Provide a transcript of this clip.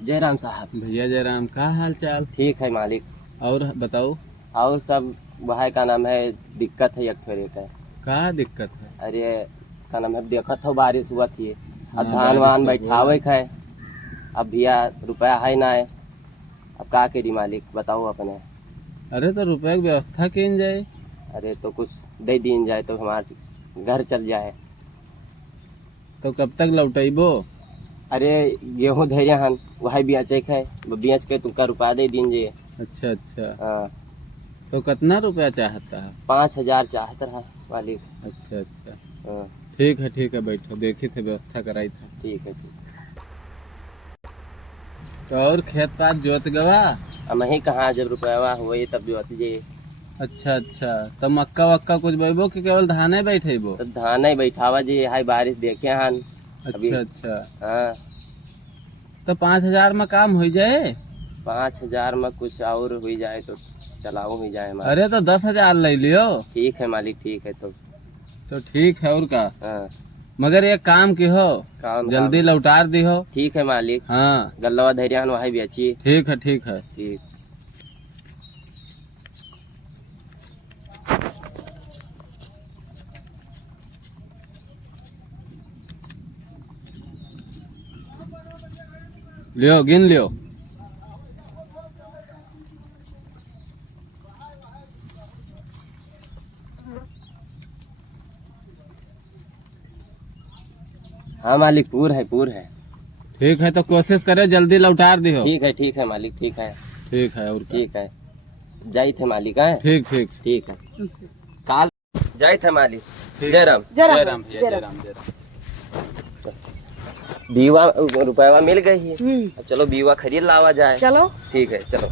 जयराम साहब। भैया जयराम, का हाल चाल? ठीक है मालिक। और बताओ। और सब भाई का नाम है, दिक्कत है एक फेरे का। का दिक्कत है? अरे का नाम है, देखत हो बारिश हुआ थी, अब हाँ, धान बारिश वान तो हो बैठावे रहा है। अब भैया रुपया है ना है, अब का करी मालिक बताओ अपने। अरे तो रुपए की व्यवस्था की जाए। अरे तो कुछ दे दीन जाए तो हमारे घर चल जाए। तो कब तक लौटेबो? अरे गेहूं धैर्य हन वही बेचे है, बेच के तुमका रुपया दे दीन जे। अच्छा अच्छा। हाँ, तो कितना रुपया चाहता है? 5,000 चाहत रहा मालिक। अच्छा अच्छा। हाँ, ठीक है, बैठो, देखी थे व्यवस्था कराई था। ठीक है ठीक। तो और खेत पात जोत गवा? अब ही कहाँ जब रुपया हुए तब जो जे। अच्छा अच्छा। तो मक्का वक्का कुछ बोइबो कि केवल धाने बैठेबो? तो धान ही बैठावा जी, हाय बारिश देखे हन अभी। अच्छा अच्छा। हाँ, तो 5,000 में काम हो जाए? 5,000 में कुछ और हो जाए तो चलाओ हो जाए हमारा। अरे तो 10,000 ले लियो। ठीक है मालिक, ठीक है तो ठीक है, और का। हाँ, मगर एक काम की हो, काम जल्दी काम लौटार दी हो। ठीक है मालिक। हाँ, गल्लवा धैर्य हन वही बेची। ठीक है ठीक है। ठीक। लियो, गिन लियो। हाँ मालिक, पूर है। ठीक है, तो कोशिश करे जल्दी लौटार दी हो। ठीक है मालिक, ठीक है। ठीक है, और का। ठीक है, जाई थे मालिक है। ठीक ठीक। ठीक है, काल जाई थे मालिक। ठीक। जयराम। जयराम भैया, जयराम जयराम। बीवा रुपया मिल गई है, अब चलो बीवा खरीद लावा जाए। चलो। ठीक है चलो।